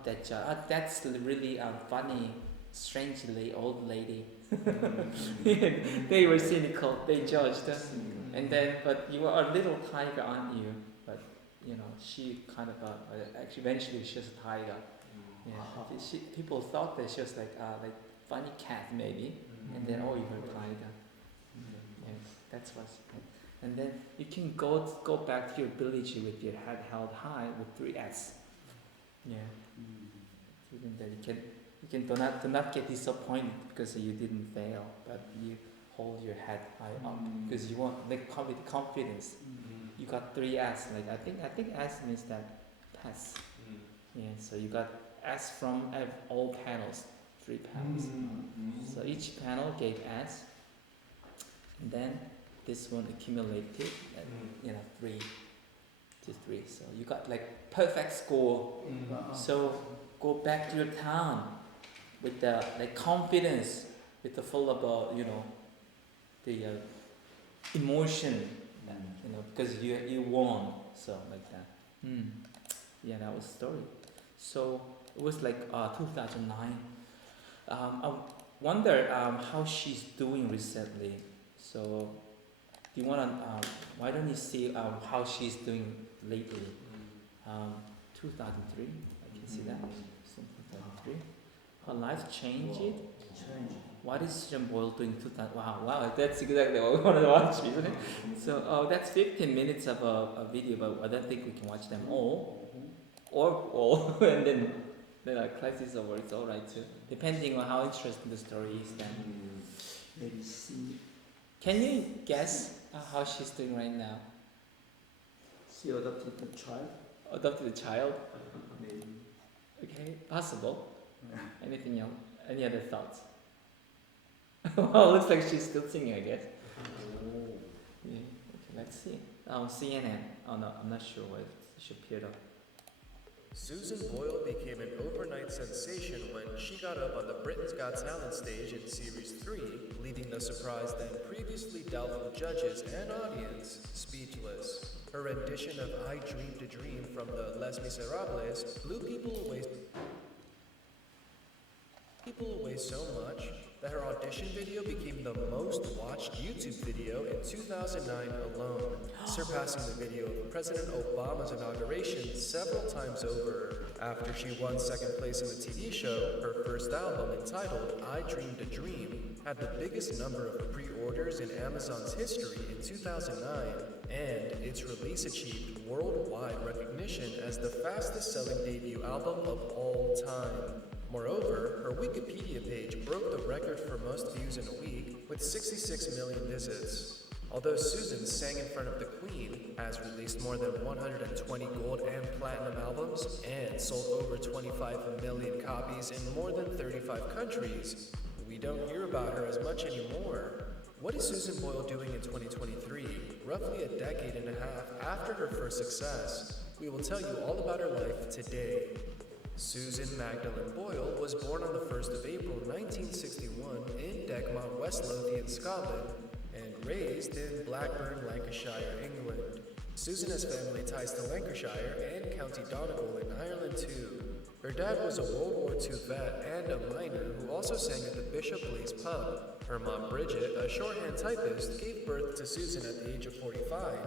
That's really funny. Strangely old lady. They were cynical, they judged. And then, but you were a little tiger, aren't you? But, she kind of, actually eventually she's a tiger. Yeah. People thought that she was like funny cat maybe. And then, you're a tiger. Yes, that's what's. And then you can go back to your village with your head held high with 3 S. Yeah. Even that you can do not get disappointed because you didn't fail, but you hold your head high up because you want with confidence. You got 3 S. Like I think S means that pass. Yeah. So you got S from all panels, 3 panels. So each panel gave S, and then this one accumulated, 3 to 3. So you got like perfect score. So go back to your town with the confidence, with the full of the emotion, because you won. So like that. Yeah, that was the story. So it was like 2009. I wonder how she's doing recently. So Do you wanna? Why don't you see how she's doing lately? 2003. I can see that. So 2003. Her life changed. Change. What is Susan Boyle doing 2000? Wow, that's exactly what we want to watch, isn't it? So that's 15 minutes of a video, but I don't think we can watch them all. Or and then our class is over. It's all right too, depending on how interesting the story is. Then Maybe see. can you guess how she's doing right now? She adopted the child. Adopted a child. Maybe. Okay, possible. Anything else? Any other thoughts? Well, looks like she's still singing, I guess. Yeah. Okay, let's see. CNN. Oh no, I'm not sure what she appeared on. Susan Boyle became an overnight sensation when she got up on the Britain's Got Talent stage in Series 3, leaving the surprised then previously doubtful judges and audience speechless. Her rendition of I Dreamed a Dream from the Les Miserables blew people away so much that her audition video became the most watched YouTube video in 2009 alone, surpassing the video of President Obama's inauguration several times over. After she won second place in the TV show, her first album, entitled I Dreamed a Dream, had the biggest number of pre-orders in Amazon's history in 2009, and its release achieved worldwide recognition as the fastest-selling debut album of all time. Moreover, her Wikipedia page broke the record for most views in a week, with 66 million visits. Although Susan sang in front of the Queen, has released more than 120 gold and platinum albums, and sold over 25 million copies in more than 35 countries, we don't hear about her as much anymore. What is Susan Boyle doing in 2023, roughly a decade and a half after her first success? We will tell you all about her life today. Susan Magdalene Boyle was born on the 1st of April 1961 in Degmont, West Lothian, Scotland, and raised in Blackburn, Lancashire, England. Susan has family ties to Lancashire and County Donegal in Ireland too. Her dad was a World War II vet and a miner who also sang at the Bishop Blaze pub. Her mom Bridget, a shorthand typist, gave birth to Susan at the age of 45.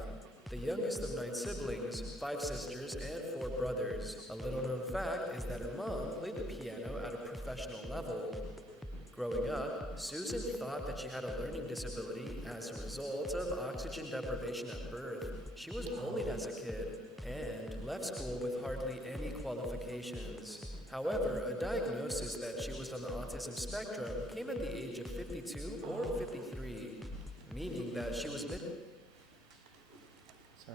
The youngest of 9 siblings, 5 sisters, and 4 brothers. A little known fact is that her mom played the piano at a professional level. Growing up, Susan thought that she had a learning disability as a result of oxygen deprivation at birth. She was bullied as a kid and left school with hardly any qualifications. However, a diagnosis that she was on the autism spectrum came at the age of 52 or 53, meaning that she was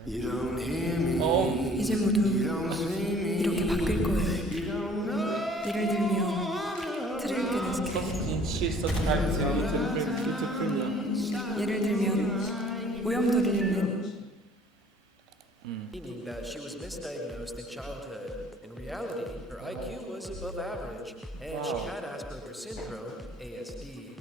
이제 모두 이렇게 바뀔 거예요. 예를 들면 틀을 끄는 스케일. She subscribed to YouTube Premium. 예를 들면 오염도를 읽는. Meaning that she was misdiagnosed in childhood. In reality, her IQ was above average, and she had Asperger's syndrome, ASD.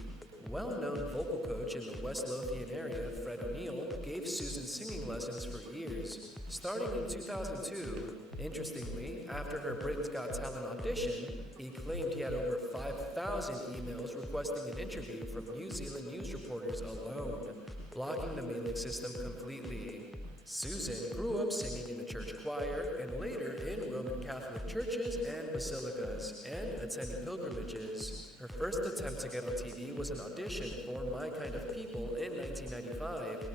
Well-known vocal coach in the West Lothian area, Fred O'Neill, gave Susan singing lessons for years, starting in 2002. Interestingly, after her Britain's Got Talent audition, he claimed he had over 5,000 emails requesting an interview from New Zealand news reporters alone, blocking the mailing system completely. Susan grew up singing in the church choir and later in Roman Catholic churches and basilicas, and attending pilgrimages. Her first attempt to get on TV was an audition for My Kind of People in 1995.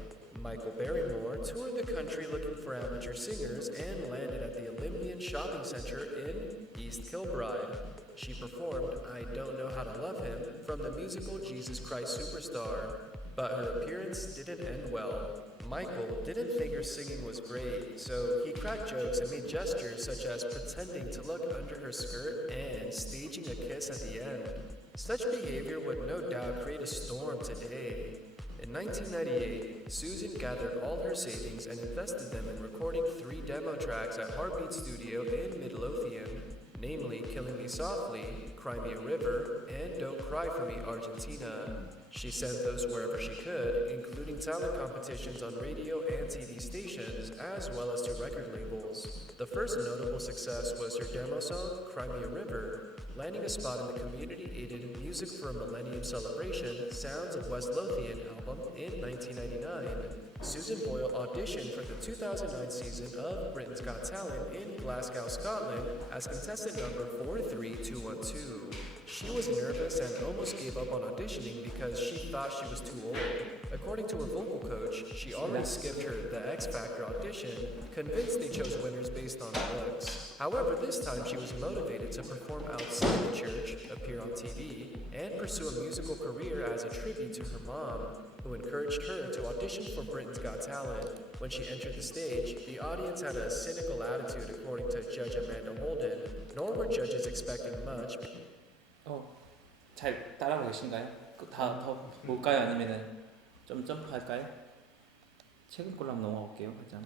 Michael Barrymore toured the country looking for amateur singers and landed at the Olympian Shopping Centre in East Kilbride. She performed I Don't Know How to Love Him from the musical Jesus Christ Superstar. But her appearance didn't end well. Michael didn't think her singing was great, so he cracked jokes and made gestures such as pretending to look under her skirt and staging a kiss at the end. Such behavior would no doubt create a storm today. In 1998, Susan gathered all her savings and invested them in recording 3 demo tracks at Heartbeat Studio in Midlothian, namely Killing Me Softly, Cry Me a River, and Don't Cry For Me, Argentina. She sent those wherever she could, including talent competitions on radio and TV stations, as well as to record labels. The first notable success was her demo song, Cry Me a River, landing a spot in the community-aided Music for a Millennium Celebration Sounds of West Lothian album in 1999. Susan Boyle auditioned for the 2009 season of Britain's Got Talent in Glasgow, Scotland as contestant number 43212. She was nervous and almost gave up on auditioning because she thought she was too old. According to her vocal coach, she already skipped her The X Factor audition, convinced they chose winners based on looks. However, this time she was motivated to perform outside the church, appear on TV, and pursue a musical career as a tribute to her mom, who encouraged her to audition for Britain's Got Talent. When she entered the stage, the audience had a cynical attitude according to Judge Amanda Holden, nor were judges expecting much. 잘 따라하고 계신가요? 더 볼까요? 아니면은 좀 점프할까요? 최근 걸로 한번 넘어갈게요. 가장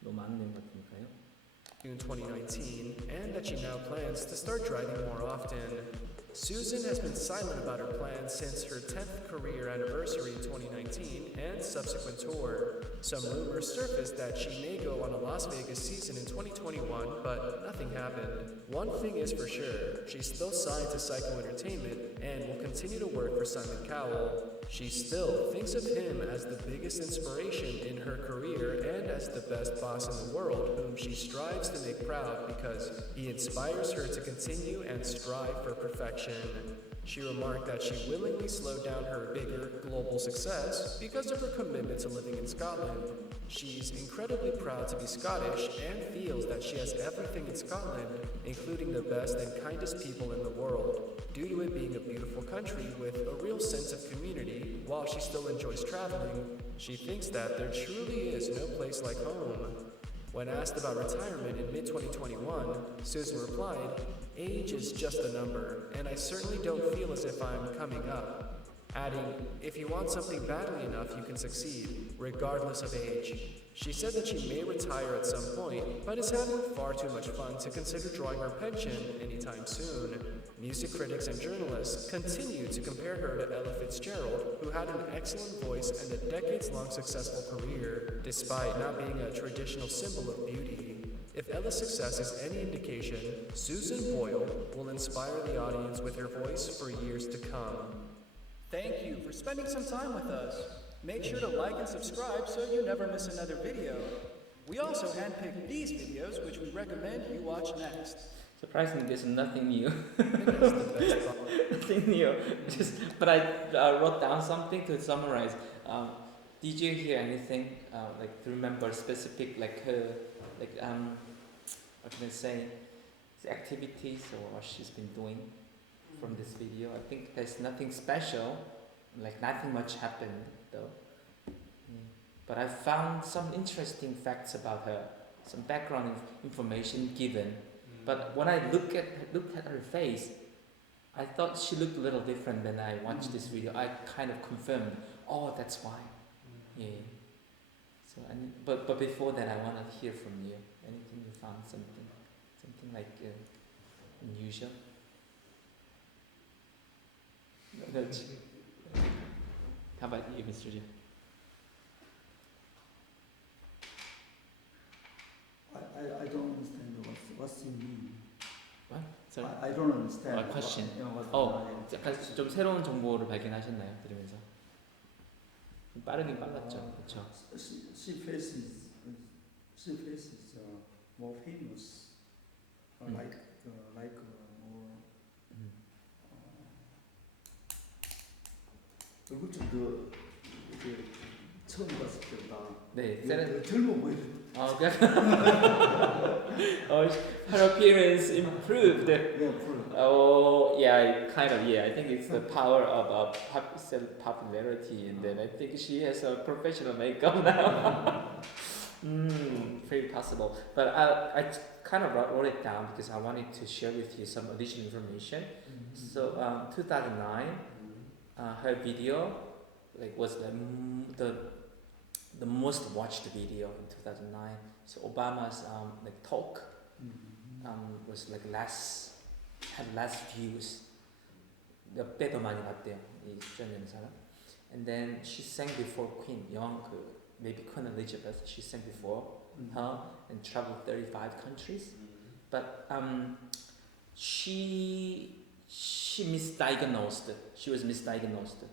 너무 많은 내용 같으니까요. In 2019, and that she now plans to start driving more often. Susan has been silent about her plans since her 10th career anniversary in 2019 and subsequent tour. Some rumors surfaced that she may go on a Las Vegas season in 2021, but nothing happened. One thing is for sure, she's still signed to Psycho Entertainment and will continue to work for Simon Cowell. She still thinks of him as the biggest inspiration in her career and as the best boss in the world whom she strives to make proud because he inspires her to continue and strive for perfection. She remarked that she willingly slowed down her bigger global success because of her commitment to living in Scotland. She's incredibly proud to be Scottish and feels that she has everything in Scotland, including the best and kindest people in the world, due to it being a beautiful country with a real sense of community. While she still enjoys traveling, she thinks that there truly is no place like home. When asked about retirement in mid-2021, Susan replied, "Age is just a number, and I certainly don't feel as if I'm coming up." Adding, "If you want something badly enough, you can succeed, regardless of age." She said that she may retire at some point, but is having far too much fun to consider drawing her pension anytime soon. Music critics and journalists continue to compare her to Ella Fitzgerald, who had an excellent voice and a decades-long successful career, despite not being a traditional symbol of beauty. If Ella's success is any indication, Susan Boyle will inspire the audience with her voice for years to come. Thank you for spending some time with us. Make sure to like and subscribe so you never miss another video. We also handpicked these videos, which we recommend you watch next. Surprisingly, there's nothing new. Nothing new. But I wrote down something to summarize. Did you hear anything? Like to remember specific, what can I say? Activities or what she's been doing from this video. I think there's nothing special. Like nothing much happened though. But I found some interesting facts about her, some background information given. But when I looked at her face, I thought she looked a little different when I watched this video. I kind of confirmed, oh, that's why. Yeah. So, but before that, I want to hear from you. Anything you found, something like unusual? No. How about you, Mr. Jim? I don't understand what's in me. What? Sorry? I don't understand. Question. what 약간 좀 새로운 정보를 발견하셨나요? 들으면서? 빠르긴 빨랐죠, 그렇죠? She faces more famous, like more. 얼굴 좀 더 처음 봤을 때보다 네, 젊어 보여. her appearance improved. Yeah, improved. Oh, yeah, kind of. Yeah, I think it's the power of popularity, and then I think she has a professional makeup now. Very possible. But I kind of wrote it down because I wanted to share with you some additional information. So 2009, her video was the most watched video in 2009. So Obama's talk was had less views 몇 배 더 많이 받대요. 이 출연하는 사람. And then she sang before Queen, young maybe Queen Elizabeth. She sang before her and traveled 35 countries. But she misdiagnosed. She was misdiagnosed.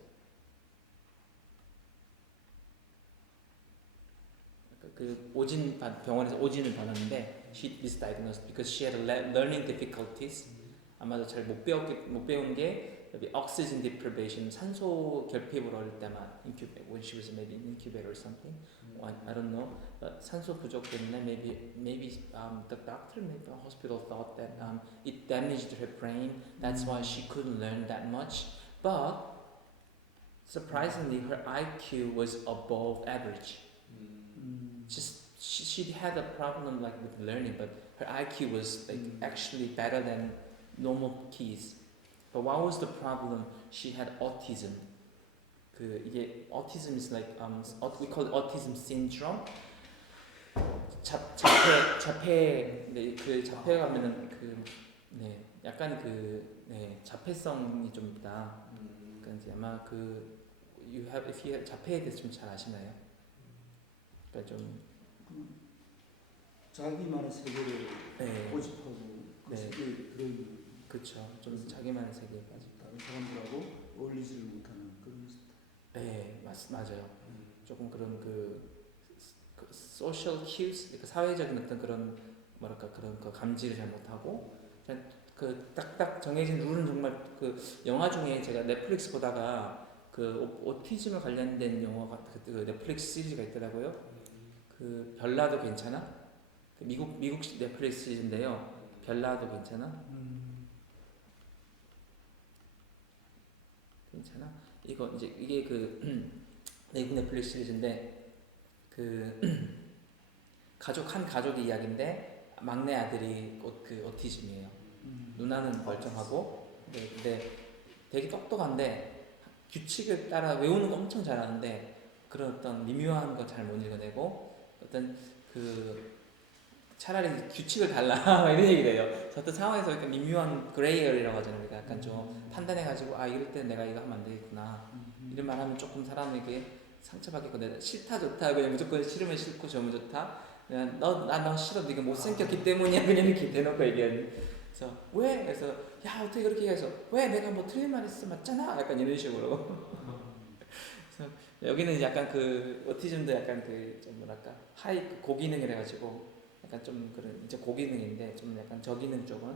병원에서 오진을 받았는데 she misdiagnosed because she had learning difficulties. 아마도 잘 못 배운 게 oxygen deprivation, 산소 결핍으로 어릴 때만 incubate when she was maybe in incubator or something. I don't know. But 산소 부족 때문에 maybe the doctor, maybe the hospital thought that it damaged her brain. That's why she couldn't learn that much. But surprisingly, her IQ was above average. Just she had a problem like with learning, but her IQ was like actually better than normal kids. But what was the problem? She had autism. 이게 autism is like we call it autism syndrome. 자폐 자폐가 하면은 약간 자폐성이 좀 있다. 그러니까 이제 아마 if you 자폐에 대해서 좀 잘 아시나요? 그러니까 좀 자기만의 세계를 고집하고 그 세계 그런 그렇죠. 좀 자기만의 세계에 빠지고 다른 사람들하고 어울리지를 못하는 그런 네, 맞아요. 조금 그런 social cues, 그러니까 사회적인 어떤 그런 뭐랄까 그런 거 감지를 잘 못하고 그냥 딱딱 정해진 룰은 정말 영화 중에 제가 넷플릭스 보다가 오티즘에 관련된 영화가 넷플릭스 시리즈가 있더라고요. 별나도 괜찮아? 미국 넷플릭스 시리즈인데요. 별나도 괜찮아? 괜찮아? 이게 미국 넷플릭스 시리즈인데 한 가족의 이야기인데 막내 아들이 오티즘이에요. 누나는 멀쩡하고 근데 되게 똑똑한데 규칙을 따라 외우는 거 엄청 잘하는데 그런 어떤 미묘한 거 잘 못 읽어내고 어떤 차라리 규칙을 달라 이런 얘기를 해요. 어떤 상황에서 이렇게 미묘한 그레이 에어리라고 하잖아요. 그러니까 약간 좀 판단해가지고 이럴 때 내가 이거 하면 안 되겠구나 이런 말 하면 조금 사람에게 상처받겠고 내가 싫다 좋다 그냥 무조건 싫으면 싫고 좋으면 좋다 그냥 너 싫어 네가 못생겼기 때문이야 그냥 이렇게 대놓고 얘기하는. 그래서 왜? 그래서 야 어떻게 그렇게 얘기해서 왜 내가 뭐 틀린 말 했어 맞잖아 약간 이런 식으로. 그래서 여기는 약간 오티즘도 약간 좀 뭐랄까 고기능이라 가지고 약간 좀 그런 이제 고기능인데 좀 약간 저기능 쪽은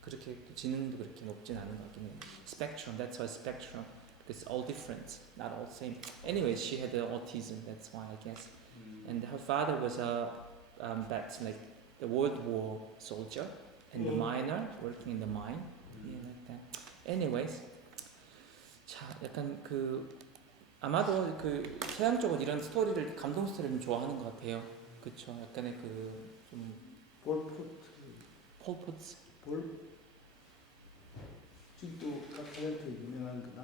그렇게 지능도 그렇게 높진 않은 것 같긴 해요. Spectrum, that's why spectrum. Because all different, not all same. Anyway, she had the autism. That's why I guess. And her father was that's like the World War soldier and the miner working in the mine. Yeah, like that. Anyways, 자 약간 아마도 서양 쪽은 이런 스토리를 감동 스토리를 좋아하는 것 같아요. 그렇죠. 약간의 좀 폴포트 지금도 카타르트 유명한 남자